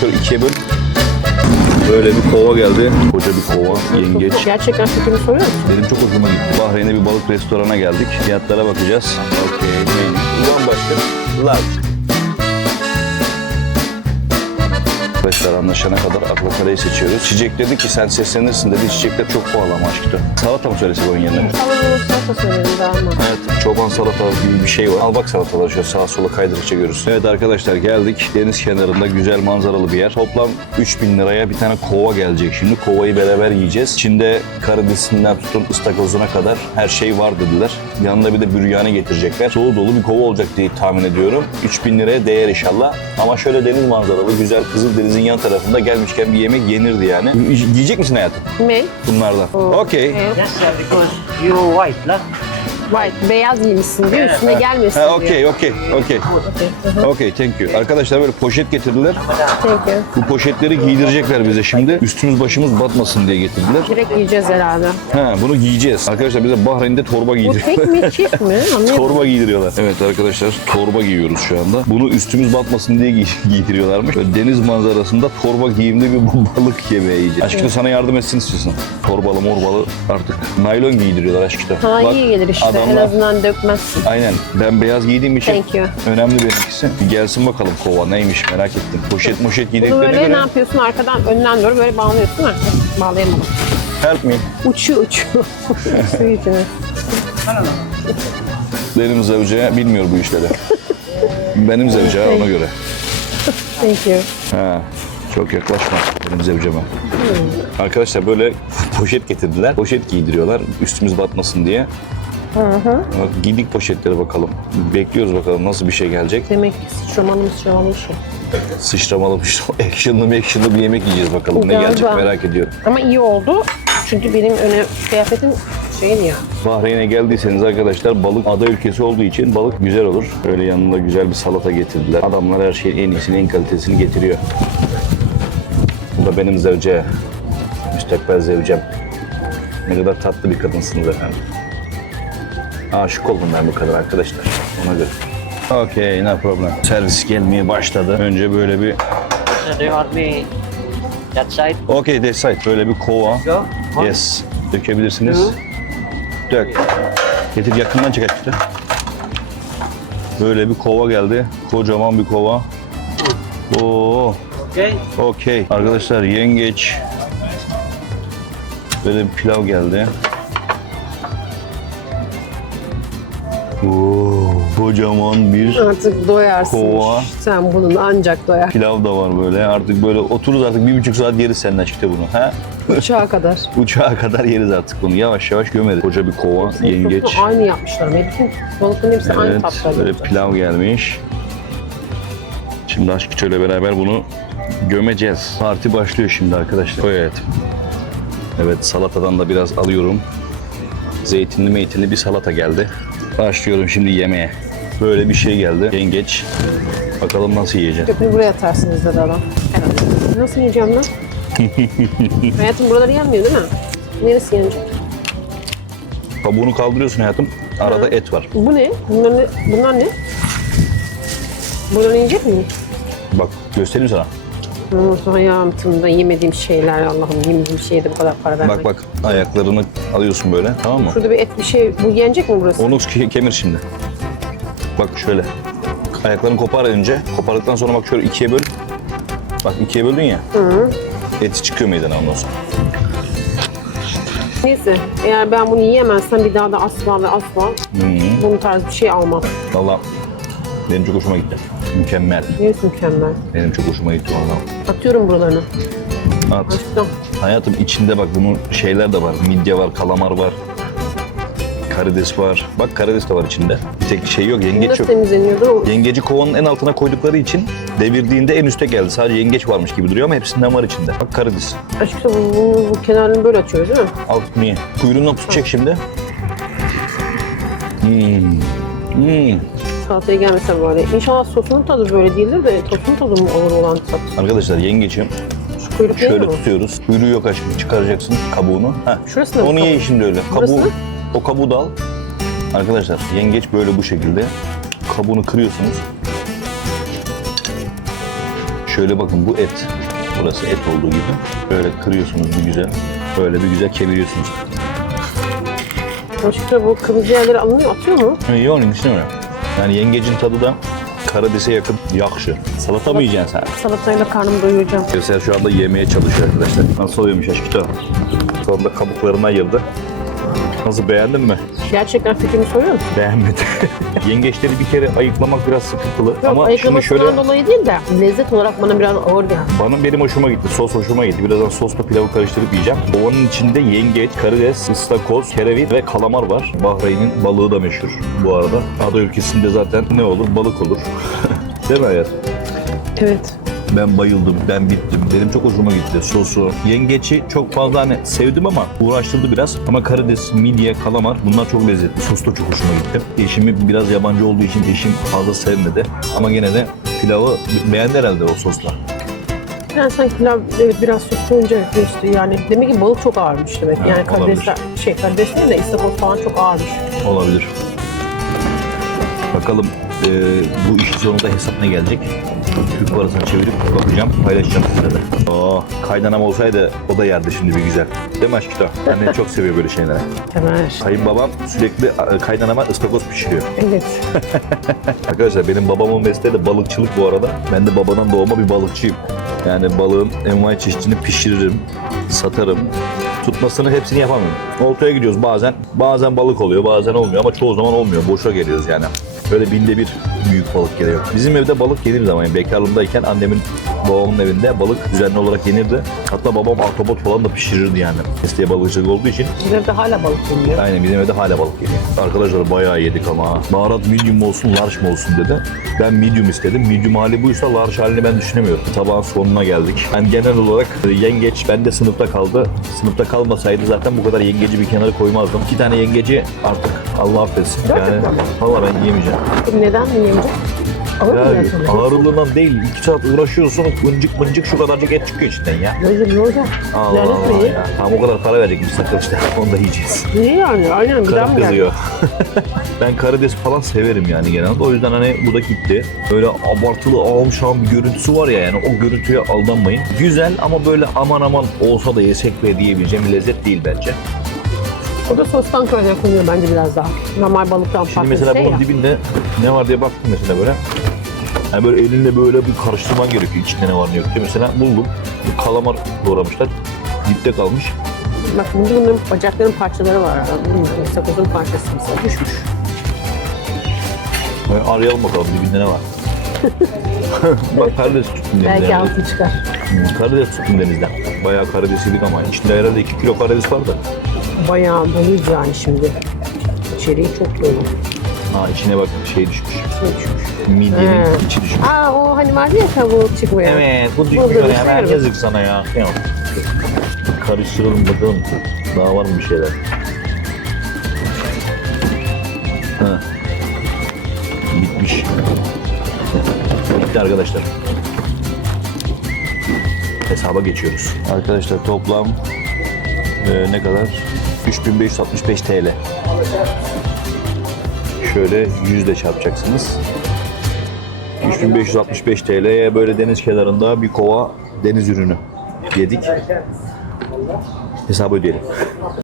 şöyle ikiye böl. Böyle bir kova geldi. Koca bir kova, yengeç. Gerçekten fikrimi soruyor musun? Benim çok hoşuma gitti. Bahreyn'e bir balık restorana geldik. Fiyatlara bakacağız. Okey, neymiş? Ulan başka. Large. Arkadaşlar anlaşana kadar akvaparayı seçiyoruz. Çiçek dedi ki sen seslenirsin dedi. Çiçekler çok pahalı ama aşkım. Salata mı söylesek onun yerine? Salonun salata söyledim daha ama. Evet, çoban salata gibi bir şey var. Al bak salataları şöyle sağa sola kaydırdıkça görürsün. Evet arkadaşlar geldik. Deniz kenarında güzel manzaralı bir yer. Toplam 3000 liraya bir tane kova gelecek şimdi. Kovayı beraber yiyeceğiz. İçinde karidesinden tutun ıstakozuna kadar her şey var dediler. Yanında bir de büryanı getirecekler. Dolu dolu bir kova olacak diye tahmin ediyorum. 3000 liraya değer inşallah. Ama şöyle deniz manzaralı, güzel Kızıldeniz'in yan tarafında gelmişken bir yemek yenirdi yani. Yiyecek misin hayatım? Ne? Bunlardan. Okey. Yes, sir, because you white, lah. White, beyaz giymişsin diyor üstüne gelmesin Ha, diyor. okey, okey, okey. Okey, thank you. Arkadaşlar böyle poşet getirdiler. Thank you. Bu poşetleri giydirecekler bize şimdi. Üstümüz başımız batmasın diye getirdiler. Direkt yiyeceğiz herhalde. Ha, bunu giyeceğiz. Arkadaşlar bize Bahreyn'de torba Bu giydiriyorlar. tek mi çift mi? Anlayamadım. Torba giydiriyorlar. Evet arkadaşlar torba giyiyoruz şu anda. Bunu üstümüz batmasın diye giy- giydiriyorlarmış. Böyle deniz manzarasında torba giyimli bir balık yemeği yiyeceğiz. Aşkım sana yardım etsin istiyorsun. Torbalı morbalı artık. Naylon giydiriyorlar aşkım. Ha iyi gelir işte. En adamlar- azından dökmezsin. Aynen. Ben beyaz giydiğim için Thank you. önemli benimkisi. Bir gelsin bakalım kova neymiş merak ettim. Poşet moşet Bunu giydiklerine böyle ne yapıyorsun? Arkadan önden doğru böyle bağlıyorsun mu? Bağlayamadım. help me. Uçuyor uçuyor. Su içine. Benim zevce bilmiyor bu işleri. Benim zevce ona göre. Thank you. Ha, çok yaklaşma benim zevceme. Arkadaşlar böyle poşet getirdiler. Poşet giydiriyorlar üstümüz batmasın diye. Bak, Giydik poşetleri bakalım. Bekliyoruz bakalım nasıl bir şey gelecek. Demek ki sıçramalı mı sıçramalı şu. Sıçramalı actionlı actionlı bir yemek yiyeceğiz bakalım. Ne Galiba. gelecek merak ediyorum. Ama iyi oldu. Çünkü benim öne kıyafetim şeydi ya. Bahreyn'e geldiyseniz arkadaşlar balık ada ülkesi olduğu için balık güzel olur. Öyle yanında güzel bir salata getirdiler. Adamlar her şeyin en iyisini, en kalitesini getiriyor. Bu da benim zevce. Müstakbel zevcem. Ne kadar tatlı bir kadınsınız efendim. Aşık oldum ben bu kadar arkadaşlar. Ona göre. Okey, no problem. Servis gelmeye başladı. Önce böyle bir... So do you want me that side? Okey, that side. Böyle bir kova. Go. Yes. Dökebilirsiniz. Dök. Getir yakından çek işte. Böyle bir kova geldi. Kocaman bir kova. Oo, Okay. okey. Arkadaşlar yengeç. Böyle bir pilav geldi. Oo, kocaman bir Artık doyarsın. Kova. Sen bunun ancak doyar. pilav da var böyle. Artık böyle otururuz artık bir buçuk saat yeriz senden çıktı bunu. Ha? Uçağa kadar. Uçağa kadar yeriz artık bunu. Yavaş yavaş gömeriz. Koca bir kova, yengeç. Aynı yapmışlar. Bütün balıkların hepsi aynı Evet, tatlarda. böyle pilav gelmiş. Şimdi aşk ile beraber bunu gömeceğiz. Parti başlıyor şimdi arkadaşlar. Evet. Evet, salatadan da biraz alıyorum. Zeytinli meytinli bir salata geldi. Başlıyorum şimdi yemeğe. Böyle bir şey geldi. Yengeç. Bakalım nasıl yiyeceğiz. Köpüğü buraya atarsınız dedi adam. Evet. Nasıl yiyeceğim lan? Hayatım buraları yenmiyor değil mi? Neresi yenecek? Kabuğunu kaldırıyorsun hayatım. Arada et var. Bu ne? Bunlar ne? Bunlar ne? Bunları yiyecek miyim? Bak göstereyim sana. Hayatımda yemediğim şeyler Allah'ım yemediğim şeye de bu kadar para vermek. Bak bak ayaklarını alıyorsun böyle tamam mı? Şurada bir et bir şey. Bu yenecek mi burası? Onu ke- kemir şimdi. Bak şöyle. Ayaklarını kopar önce. Kopardıktan sonra bak şöyle ikiye böl. Bak ikiye böldün ya. Eti çıkıyor meydana ondan sonra. Neyse eğer ben bunu yiyemezsem bir daha da asla ve asla Hı. bunun tarz bir şey almam. Valla benim çok hoşuma gitti. Mükemmel. Neresi mükemmel. Benim çok hoşuma gitti valla. Atıyorum buralarını. At. Açtım. Hayatım içinde bak bunun şeyler de var. Midye var, kalamar var. Karides var. Bak karides de var içinde. Bir tek şey yok, yengeç nasıl yok. temizleniyordu? O Yengeci kovanın en altına koydukları için devirdiğinde en üste geldi. Sadece yengeç varmış gibi duruyor ama hepsinden var içinde. Bak karides. Aşkım bu, bu, bu kenarını böyle açıyoruz değil mi? Al niye? Kuyruğundan tutacak şimdi. Hmm. Hmm. Salataya gelmese böyle. İnşallah sosunun tadı böyle değildir de tosun tadı mı olur olan tat? Arkadaşlar yengeci Kuyruk şöyle mi? tutuyoruz. Kuyruğu yok aşkım. Çıkaracaksın kabuğunu. Heh. Şurası Onu ye kabuğu? şimdi öyle. Burası? Kabuğu, o kabuğu da al. Arkadaşlar yengeç böyle bu şekilde. Kabuğunu kırıyorsunuz. Şöyle bakın bu et. Burası et olduğu gibi. Böyle kırıyorsunuz bir güzel. Böyle bir güzel kemiriyorsunuz. Başka bu kırmızı yerleri alınıyor, atıyor mu? İyi onun için öyle. Yani yengecin tadı da karadese yakın. Yakşı. Salata mı yiyeceksin sen? Salatayla karnımı doyuracağım. Mesela şu anda yemeye çalışıyor arkadaşlar. Nasıl oluyormuş aşkita? Sonunda kabuklarını ayırdı. Nasıl beğendin mi? Gerçekten fikrimi soruyor musun? Beğenmedi. Yengeçleri bir kere ayıklamak biraz sıkıntılı. Yok, Ama şimdi şöyle dolayı değil de lezzet olarak bana biraz ağır geldi. bana benim hoşuma gitti. Sos hoşuma gitti. Birazdan sosla pilavı karıştırıp yiyeceğim. Ovanın içinde yengeç, karides, ıstakoz, kerevit ve kalamar var. Bahreyn'in balığı da meşhur bu arada. Ada ülkesinde zaten ne olur? Balık olur. Değil mi hayat? Evet. Ben bayıldım, ben bittim. Benim çok hoşuma gitti sosu. Yengeçi çok fazla hani sevdim ama uğraştırdı biraz. Ama karides, midye, kalamar bunlar çok lezzetli. Sos da çok hoşuma gitti. Eşimi biraz yabancı olduğu için eşim fazla sevmedi. Ama gene de pilavı beğendi herhalde o sosla. Yani sanki pilav evet, biraz sos koyunca işte yani demek ki balık çok ağırmış demek. Ha, yani karidesler, şey karides değil de istakoz falan çok ağırmış. Olabilir. Bakalım e, bu işin sonunda hesap ne gelecek? Türk parasını çevirip bakacağım, paylaşacağım size de. Oh, kaynanam olsaydı o da yerdi şimdi bir güzel. Değil mi aşkita? Annem çok seviyor böyle şeyleri. Temel. Kayınbabam sürekli kaynanama ıstakoz pişiriyor. Evet. Arkadaşlar benim babamın mesleği de balıkçılık bu arada. Ben de babadan doğma bir balıkçıyım. Yani balığın envai çeşidini pişiririm, satarım. Tutmasını hepsini yapamıyorum. Oltaya gidiyoruz bazen. Bazen balık oluyor, bazen olmuyor ama çoğu zaman olmuyor. Boşa geliyoruz yani. Böyle binde bir büyük balık geliyor. Bizim evde balık yenirdi ama yani bekarlığımdayken annemin babamın evinde balık düzenli olarak yenirdi. Hatta babam ahtapot falan da pişirirdi yani. Mesleği balıkçılık olduğu için Bizim evde hala balık yeniyor. Aynen bizim evde hala balık geliyor. Arkadaşlar bayağı yedik ama. Baharat medium mu olsun, large mı olsun dedi. Ben medium istedim. Medium hali buysa large halini ben düşünemiyorum. Tabağın sonuna geldik. Ben genel olarak e, yengeç bende sınıfta kaldı. Sınıfta kalmasaydı zaten bu kadar yengeci bir kenara koymazdım. İki tane yengeci artık Allah affetsin. Yani valla ben yiyemeyeceğim. Neden yiyemeyecek? Ağır mı Ya ağırlığından değil. iki saat uğraşıyorsun. Mıncık mıncık şu kadarcık et çıkıyor içinden ya. Böyle ne olacak? Allah Lanet Allah mi? ya. Tamam o kadar para verecek biz arkadaşlar. Onu da yiyeceğiz. Niye yani? Aynen bir daha mı kızıyor. ben karides falan severim yani genelde. O yüzden hani bu da gitti. Böyle abartılı ağım şahım bir görüntüsü var ya yani o görüntüye aldanmayın. Güzel ama böyle aman aman olsa da yesek be diyebileceğim bir lezzet değil bence. O da sostan kaynaklanıyor bence biraz daha. Normal balıktan Şimdi farklı mesela bir şey bunun ya. dibinde ne var diye baktım mesela böyle. Yani böyle elinle böyle bir karıştırman gerekiyor içinde ne var ne yok diye. Mesela buldum. Bir kalamar doğramışlar. Dipte kalmış. Bak burada bunların bacakların parçaları var. Bilmiyorum. İstakozun parçası mesela düşmüş. Böyle arayalım bakalım dibinde ne var. Bak karides tuttum denizden. Belki altı çıkar. Hmm, Karides tuttum denizden. Bayağı karides yedik ama içinde herhalde 2 kilo karides var da. Bayağı doluyuz yani şimdi. İçeriği çok dolu. Ha içine bak şey düşmüş. Ne düşmüş? Midyenin He. içi düşmüş. Aa o hani vardı ya tavuğu çıkmıyor. Evet bu düşmüyor ya. Ben yazık sana ya. Yok. Karıştıralım bakalım. Daha var mı bir şeyler? Ha. Bitmiş. Bitti arkadaşlar. Hesaba geçiyoruz. Arkadaşlar toplam e, ne kadar? 3565 TL. Şöyle yüzle çarpacaksınız. 3565 TL'ye böyle deniz kenarında bir kova deniz ürünü yedik. Hesabı ödeyelim.